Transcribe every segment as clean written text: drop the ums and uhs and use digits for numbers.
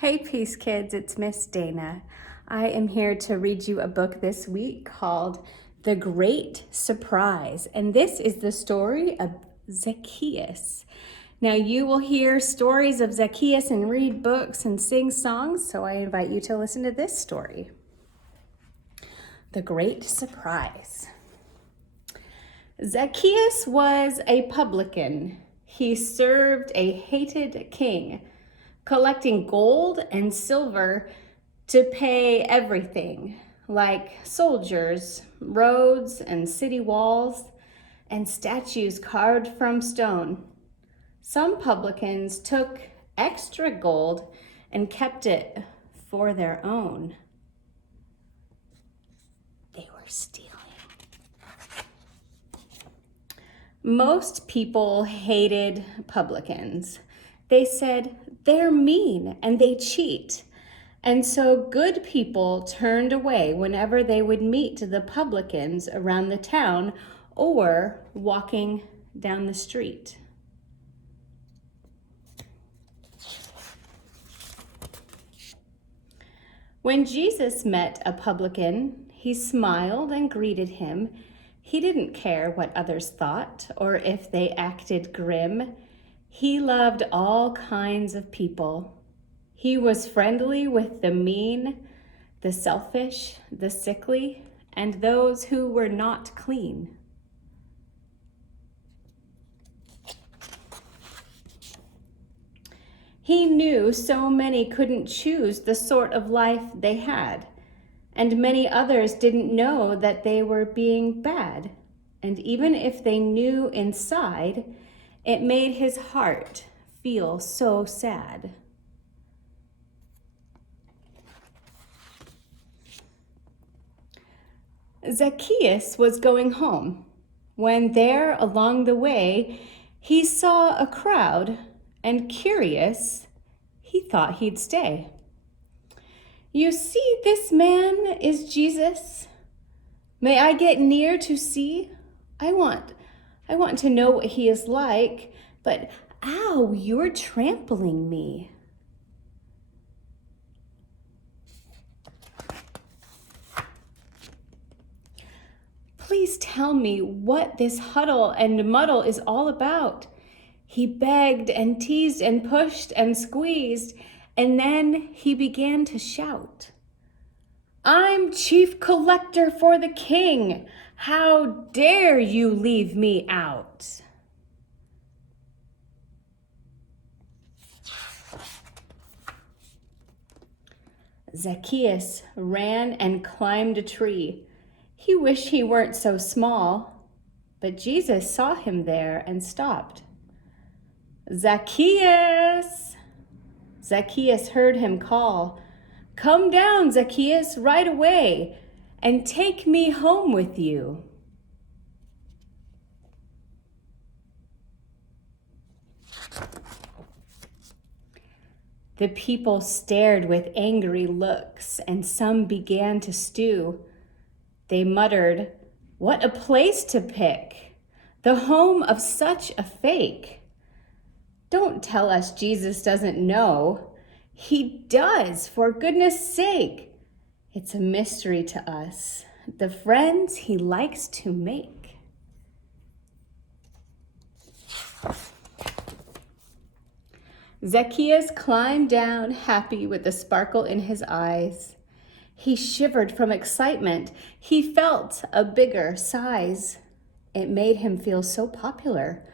Hey Peace Kids, it's Miss Dana. I am here to read you a book this week called The Great Surprise, and this is the story of Zacchaeus. Now you will hear stories of Zacchaeus and read books and sing songs, so I invite you to listen to this story. The Great Surprise. Zacchaeus was a publican. He served a hated king, collecting gold and silver to pay everything, like soldiers, roads and city walls, and statues carved from stone. Some publicans took extra gold and kept it for their own. They were stealing. Most people hated publicans. They said they're mean and they cheat. And so good people turned away whenever they would meet the publicans around the town or walking down the street. When Jesus met a publican, he smiled and greeted him. He didn't care what others thought or if they acted grim. He loved all kinds of people. He was friendly with the mean, the selfish, the sickly, and those who were not clean. He knew so many couldn't choose the sort of life they had, and many others didn't know that they were being bad. And even if they knew inside, it made his heart feel so sad. Zacchaeus was going home when there along the way he saw a crowd, and curious, he thought he'd stay. "You see, this man is Jesus. May I get near to see? I want to know what he is like, but ow, you're trampling me." "Please tell me what this huddle and muddle is all about." He begged and teased and pushed and squeezed, and then he began to shout, "I'm chief collector for the king. How dare you leave me out?" Zacchaeus ran and climbed a tree. He wished he weren't so small, but Jesus saw him there and stopped. "Zacchaeus!" Zacchaeus heard him call. "Come down, Zacchaeus, right away, and take me home with you." The people stared with angry looks, and some began to stew. They muttered, "What a place to pick! The home of such a fake! Don't tell us Jesus doesn't know. He does, for goodness sake. It's a mystery to us, the friends he likes to make." Zacchaeus climbed down, happy with the sparkle in his eyes. He shivered from excitement. He felt a bigger size. It made him feel so popular.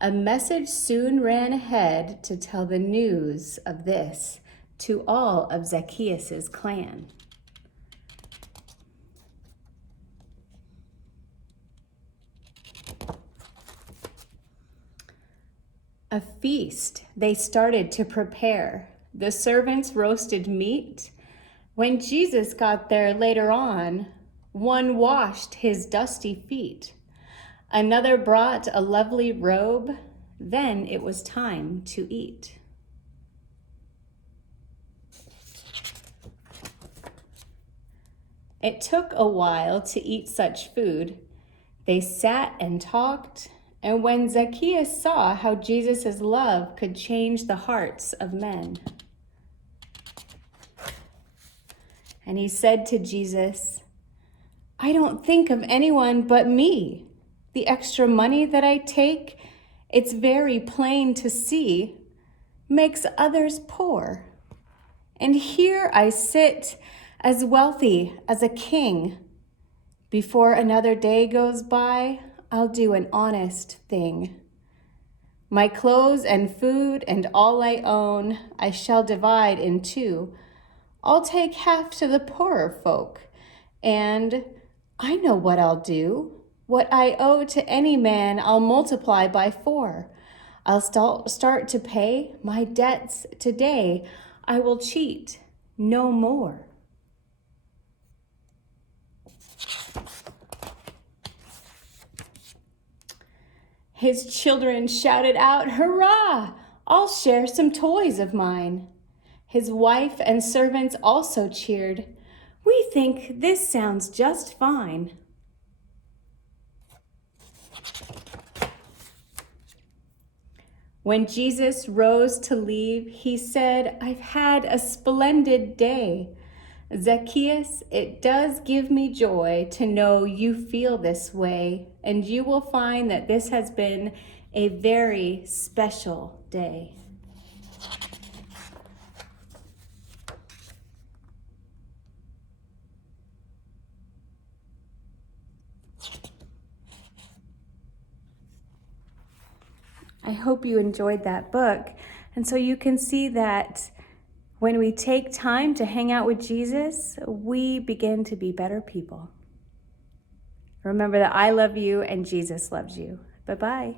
A message soon ran ahead to tell the news of this to all of Zacchaeus' clan. A feast they started to prepare. The servants roasted meat. When Jesus got there later on, one washed his dusty feet. Another brought a lovely robe. Then it was time to eat. It took a while to eat such food. They sat and talked, and when Zacchaeus saw how Jesus' love could change the hearts of men, And he said to Jesus, I don't think of anyone but me. The extra money that I take, it's very plain to see, makes others poor. And here I sit as wealthy as a king. Before another day goes by, I'll do an honest thing. My clothes and food and all I own, I shall divide in two. I'll take half to the poorer folk, and I know what I'll do. What I owe to any man, I'll multiply by 4. I'll start to pay my debts today. I will cheat no more. His children shouted out, "Hurrah! I'll share some toys of mine." His wife and servants also cheered. "We think this sounds just fine." When Jesus rose to leave, he said, I've had a splendid day. Zacchaeus, it does give me joy to know you feel this way, and you will find that this has been a very special day. I hope you enjoyed that book. And so you can see that when we take time to hang out with Jesus, we begin to be better people. Remember that I love you and Jesus loves you. Bye-bye.